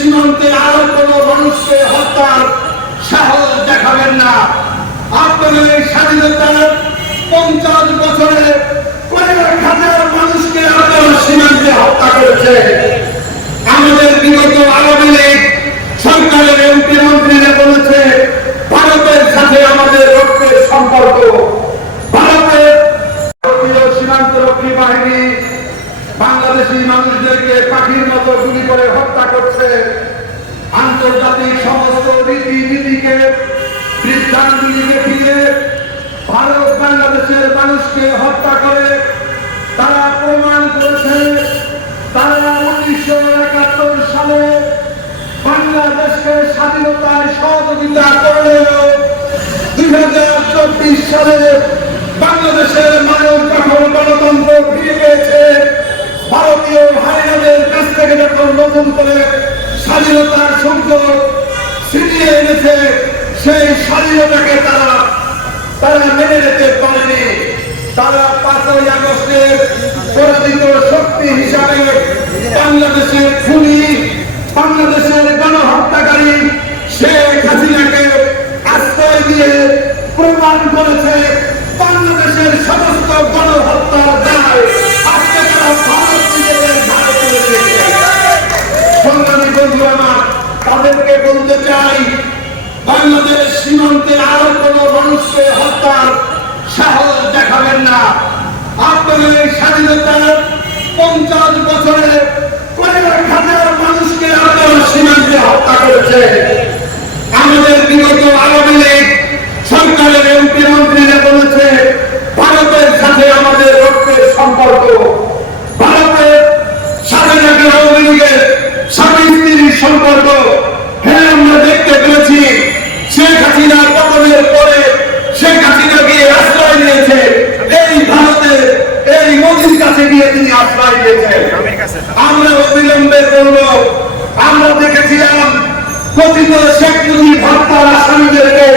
সীমান্তে আর কোনো মানুষকে হত্যার সাহস দেখাবেন না। আপনাদের এই স্বাধীনতার পঞ্চাশ বছরে কয়েক হাজার মানুষকে আপনারা সীমান্তে হত্যা করেছে। আমাদের বিগত আওয়ামী লীগ সরকারের এমপি মন্ত্রীরা বলেছে, ভারতের সাথে আমাদের রক্তের সম্পর্ক। ভারতের সীমান্তরক্ষী বাহিনী বাংলাদেশি মানুষদেরকে গুলি করে হত্যা করছে। আন্তর্জাতিক সমস্ত রীতি নীতিকে বৃদ্ধাঙ্গুলিকে ফিরে ভারত বাংলাদেশের মানুষকে হত্যা করে। তারা প্রমাণ করেছে, তারা উনিশশো একাত্তর সালে বাংলাদেশকে স্বাধীনতায় সহযোগিতা করলেও দুই হাজার চব্বিশ সালে বাংলাদেশের মানব যখন নতুন করে স্বাধীনতার সংযোগ ছিনিয়ে এনেছে, সেই স্বাধীনতাকে তারা তারা মেনে নিতে পারেনি। তারা পাঁচই আগস্টের পরাজিত শক্তি হিসাবে বাংলাদেশের খুনি, বাংলাদেশের গণহত্যাকারী শেখ হাসিনাকে আশ্রয় দিয়ে প্রমাণ করেছে বাংলাদেশের সমস্ত গণহত্যার বন্ধু আমার তাদেরকে বলতে চাই, বাংলাদেশ সীমান্তে আর কোন মানুষকে হত্যার সাহস দেখাবেন না। আপনাদের এই স্বাধীনতার পঞ্চাশ বছরে কয়েক হাজার মানুষকে আপনারা সীমান্তে হত্যা করেছে। আমাদের বিগত আওয়ামী লীগ সরকারের এমপি মন্ত্রীরা বলেছে, ভারতের সাথে আমাদের রক্তের সম্পর্ক। ভারতের সাথে নাকি আওয়ামী লীগের তিনি আশ্রয় দিয়েছেন। আমরা অবিলম্বে করব আমরা দেখেছিলাম কথিত শেখ মুজিব হত্যার আসামিদেরকে